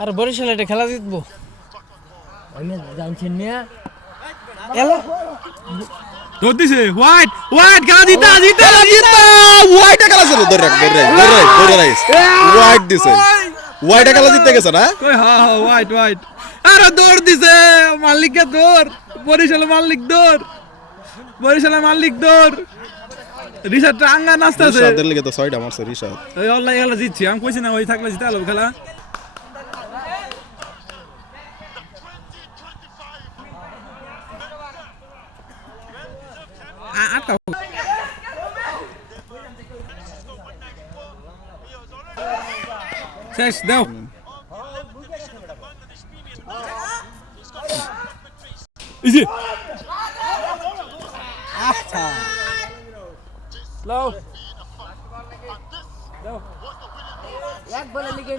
আর বরিশাল এটা খেলা জিতবো আমি জানছেন না এলো ধরতেছে হোয়াইট হোয়াইট খেলা জিতা জিতা হোয়াইট খেলা ছিল ধরে হোয়াইট দিছে হোয়াইট খেলা জিতে গেছে না কই হ্যাঁ হ্যাঁ হোয়াইট হোয়াইট আরে দৌড় দিছে মালিককে দৌড় বরিশাল মালিক দৌড় বরিশাল মালিক দৌড় রিশাদ টাঙ্গা নাচতেছে রিশাদের লিগে তো 6টা মারছে রিশাদ ওই অনলাইন খেলা জিতছি আমি কইছি না ওই থাকলে জিতে আলো খেলা আটটা শেষ দাও ইজি আচ্ছা লাও এক বলে লিগে